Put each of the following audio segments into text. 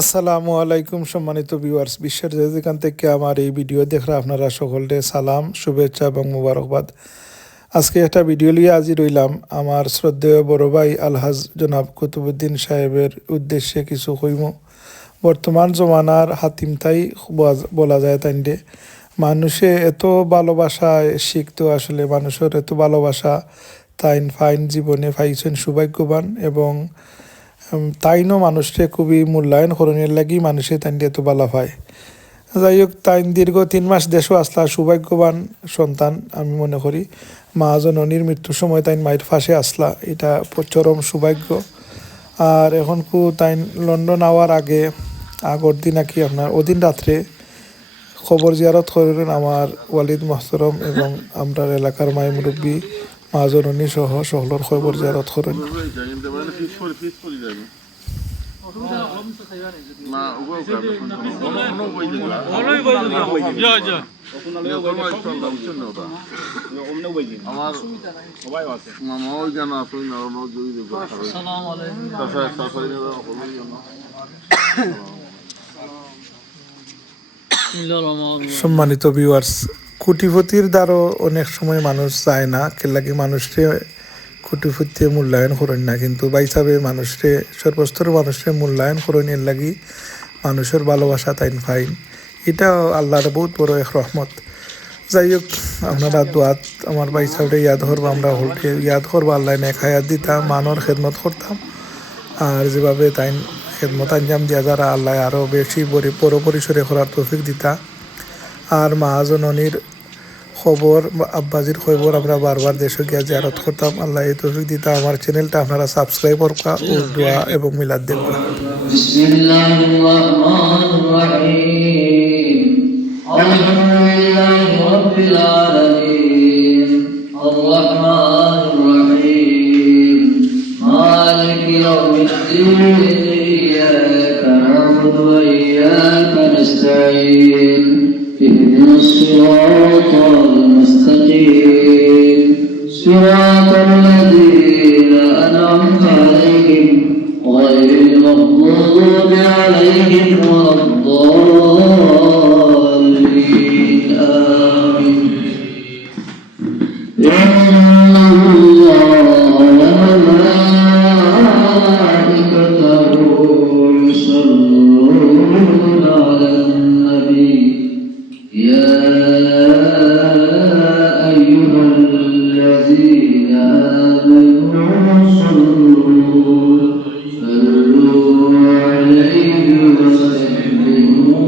আসসালামু আলাইকুম সম্মানিত ভিউয়ার্স, বিশ্বের যে যেখান থেকে আমার এই ভিডিও দেখরা আপনারা সকলকে সালাম, শুভেচ্ছা এবং মুবারকবাদ। আজকে একটা ভিডিও নিয়ে হাজির হইলাম। আমার শ্রদ্ধেয় বড় ভাই আলহাজ জনাব কুতুবুদ্দিন সাহেবের উদ্দেশ্যে কিছু কইম। বর্তমান জমানার হাতিম তাই বলা যায় তাইন্ডে মানুষে এত ভালোবাসায় শিখতো, আসলে মানুষের এত ভালোবাসা তাইন ফাইন জীবনে পাইছেন সৌভাগ্যবান, এবং তাইনও মানুষকে খুবই মূল্যায়ন করণের লাগি মানুষে তাইন এত ভালো পায়। যাই হোক, তাইন দীর্ঘ 3 মাস দেশও আসলা সৌভাগ্যবান সন্তান আমি মনে করি। মা জননীর মৃত্যুর সময় তাইন মায়ের ফাঁসে আসলা, এটা চরম সৌভাগ্য। আর এখন তাইন লন্ডন আওয়ার আগর দিন নাকি আপনার ওদিন রাত্রে খবর জিয়ারত করেন আমার ওয়ালিদ মোহতরম, এবং আমরা এলাকার মাই মুরব্বী মা জননী সহ সকলের খবর জিয়ারত করেন। সম্মানিত ভিউয়ার্স, কোটিপতির দ্বারও অনেক সময় মানুষ চায় না, কেলাকি মানুষকে কোটিপতি মূল্যায়ন করেন না, কিন্তু বাইসাবে মানুষকে সর্বস্তর মানুষকে মূল্যায়ন করেন এর লাগি মানুষের ভালোবাসা তাইন ফাইন। এটা আল্লাহর বহুত বড় এক রহমত। যাই হোক, আপনারা দোয়াত আমার বাইসাবরে ইয়াদ করবো, আমরা হলকে ইয়াদ করবো, আল্লাহ নেক হায়াত দিতাম, মানর খেদমত করতাম। আর যেভাবে তাইন খেদমত আঞ্জাম দিয়া যারা আল্লাহ আরও বেশি বড় পরিসরে করার তৌফিক দিতা। আর মা জননীর খবর, আব্বাজির খবর আমরা বারবার দেশে গিয়া জিয়ারত করতাম, আল্লাহ এই তৌফিক দিতা। আমার চ্যানেলটা আপনারা সাবস্ক্রাইব করবা ও দোয়া এবং মিলাদ দেখবা। বিসমিল্লাহির রহমানির রহিম। আলহামদুলিল্লাহি রাব্বিল আলামিন, আর রহমানির রহিম, মালিকি ইয়াউমিদ্দিন, ইয়াকা না'বুদু ওয়া ইয়াকা নাস্তাঈন, اهدنا الصراط المستقيم، صراط الذين أنعمت عليهم غير المغضوب عليهم ولا الضالين، آمين. إن الله وملائكته يصلون على النبي، يا أيها الذين آمنوا صلوا عليه وسلموا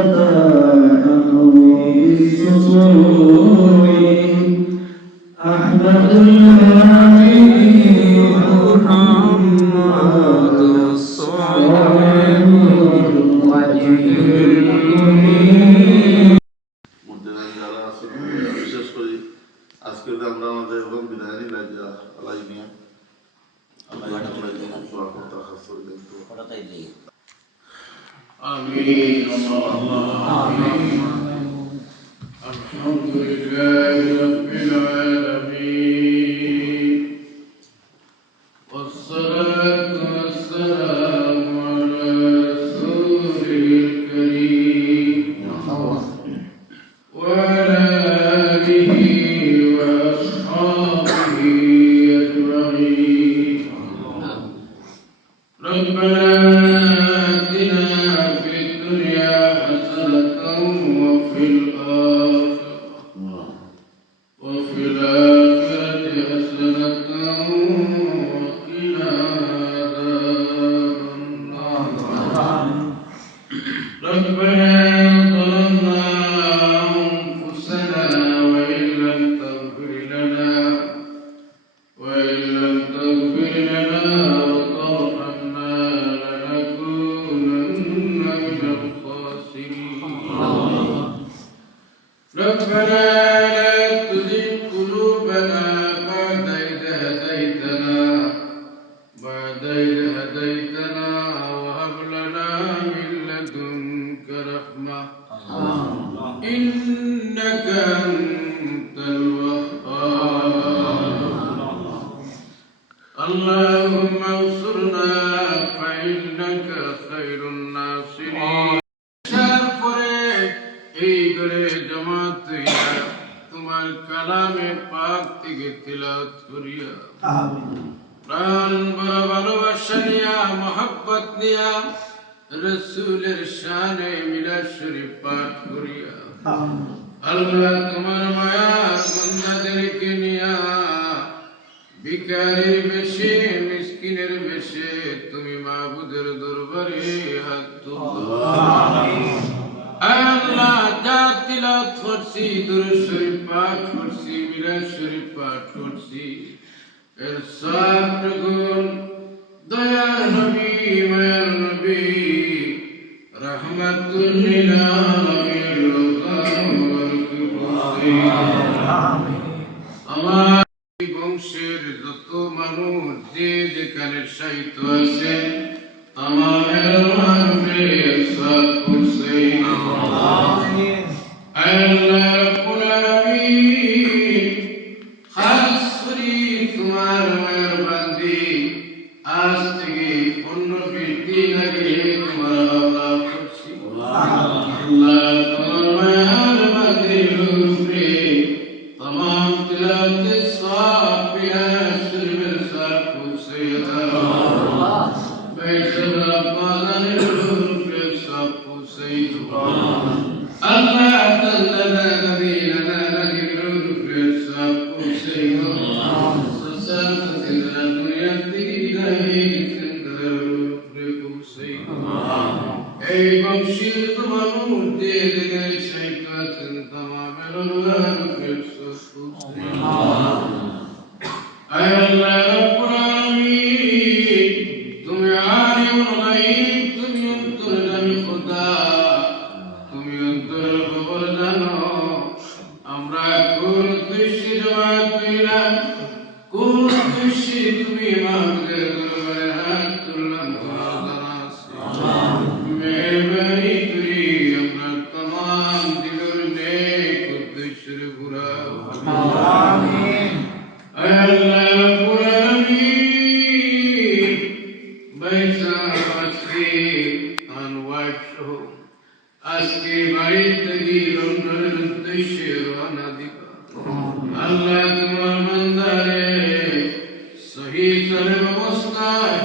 شفاعته بالسطور أحمد الحبيب محمد الصالح যারা আছেন বিশেষ করে আজকে আমরা আমাদের এবং বিদায় নিলাম আল্লাহ নিয়ে آمين اللهم آمين الحمد لله رب العالمين والصلاة والسلام على رسوله الكريم وعلى آله وأصحابه أجمعين ربنا آتنا في الدنيا حسنة وفي الآخرة حسنة وقنا عذاب النار ربنا ظلمنا أنفسنا وإن لم تغفر لنا وترحمنا لنكونن من الخاسرين ربنا لا تزغ قلوبنا بعد إذ هديتنا وهب لنا من لدنك رحمة إنك أنت الوهاب اللهم انصرنا فإنك خير الناصرين এই করে জামাত হইয়া তোমার কালামে পাক থেকে তিলাওয়াত করিয়া প্রাণ বড় ভালোবাসা নিয়া মহব্বত নিয়া রসুলের শানে মিলাদ শরীফ পাঠ করিয়া আল্লাহ তোমার মায়ার বান্দাদেরকে নিয়া ভিখারির বেশে মিসকিনের বেশে তুমি মাবুদের দরবারে হাত তুলো আল্লাহ যা তিলাওয়াত করছি দুরূদ শরীফ পাঠ করছি মিলাদ শরীফ পাঠ করছি এর সবটুকু দয়ার নবী মায়ার নবী রহমাতুল লিল আলামিন আমার বংশের যত মানুষ যে যেখানে শায়িত আছে আমাদের মানবে সব করছে আল্লাহ রাব্বুল আলামিন খাস করে তোমার মেহেরবানি আজ থেকে 15-20 দিন আগে তোমার আল্লাহ করছি আল্লাহ তোমার মেহেরবানির উপরে तमाम तिलावत सवाब बिना शरीर साथ से अल्लाह बैठना पाने के सब से अल्लाह तल्ला नबीना नबीर के सब से ससन तेरा दुनिया तेरी नहीं सिंदर के से ऐ बंशी तुम दे दे शैतान तमाम अल्लाह के আল্লাহ রাব্বুল আলামিন তুমি আলিমুল গায়ব তুমি অন্তর্যামী খোদা তুমি অন্তরের খবর জানো আমরা কোন উদ্দেশ্যে জমাত হইলাম কোন উদ্দেশ্যে তুমি আমাদের দরবারে হাত তুললাম তোমার জানা আছে মেহেরবানি করে আমরা तमाम দিলের নেক উদ্দেশ্যে পুরা আমিন আল্লাহ রাব্বুল আলামিন বাইসা আজকে আনওয়ার সহ আজকে বাড়ি থেকে লন্ডনের উদ্দেশ্যে রওনা দিবা আল্লাহ তোমার বান্দারে সহি সালাম অবস্থায়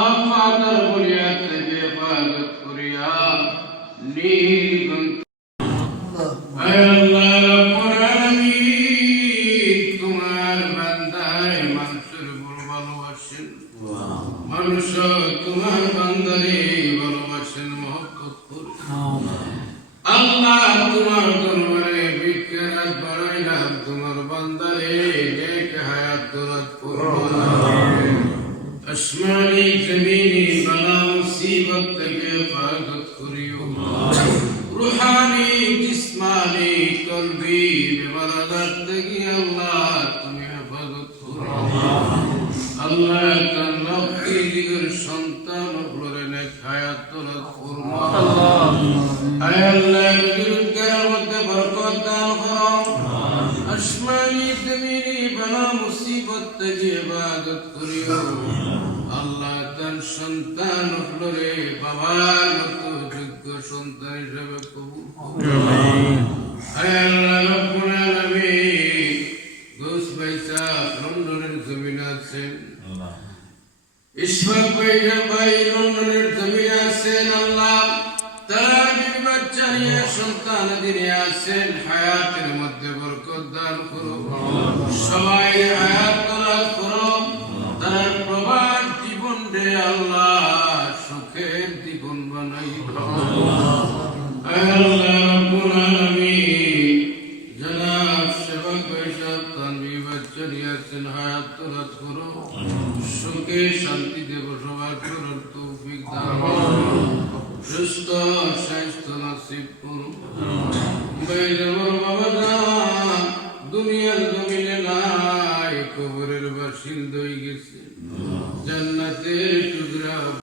আফাতার বলিয়া থেকে হেফাজত করিয়া নির্গন্ত আল্লাহ রাব্বুল আলামিন তোমার বান্দায় মানুষের বড় ভালোবাসেন মানুষ তোমার বান্দারে ভালোবাসেন মহব্বত করেন আল্লাহ তোমার দরবারে বিকেরাত বাড়াইলাম তোমার বান্দারে নেক হায়াত দৌলত ফরমাও আসমানি জমিনি বালা মুসিবত থেকে হেফাজত করিও রুহানি জিসমানি কলবি বেমারাদাত থেকে আল্লাহ তুমি হেফাজত করো আল্লাহ তার লক্ষ্মী দিগের সন্তান উপরে নেক হায়াত দৌলত ফরমাও আয় আল্লাহ বিরুদ্ধের মধ্যে বরকত দান করো আসমানি জমিনি বালা মুসিবত থেকে ইবাদত করিও আল্লাহ তার সন্তান উপরে বাবার মতো যোগ্য সন্তান হিসেবে কবুল করো আয় আল্লাহ রব্বুল আলামিন গোস ভাইসা লন্ডনের জমিনে আছেন ইশফাক ভাই লন্ডনের জমিনে আছেন আল্লাহ তারা বিবি বাচ্চা নিয়ে সন্তান দিনে আছেন হায়াতের মধ্যে বরকত দান করো সবাই হায়াত দৌলত করো তার প্রবাদ জীবন রে আল্লাহ সুখের জীবন বানাই আল্লাহ রব্বুল আলামিন জনাব সেবক ভাই সাহেব তানভীর বাচ্চা নিয়ে আছেন হায়াত দৌলত করো সুখে শান্তিতে বসবাস করার তৌফিক দান করো সুস্থ স্বাস্থ্য নসিব করো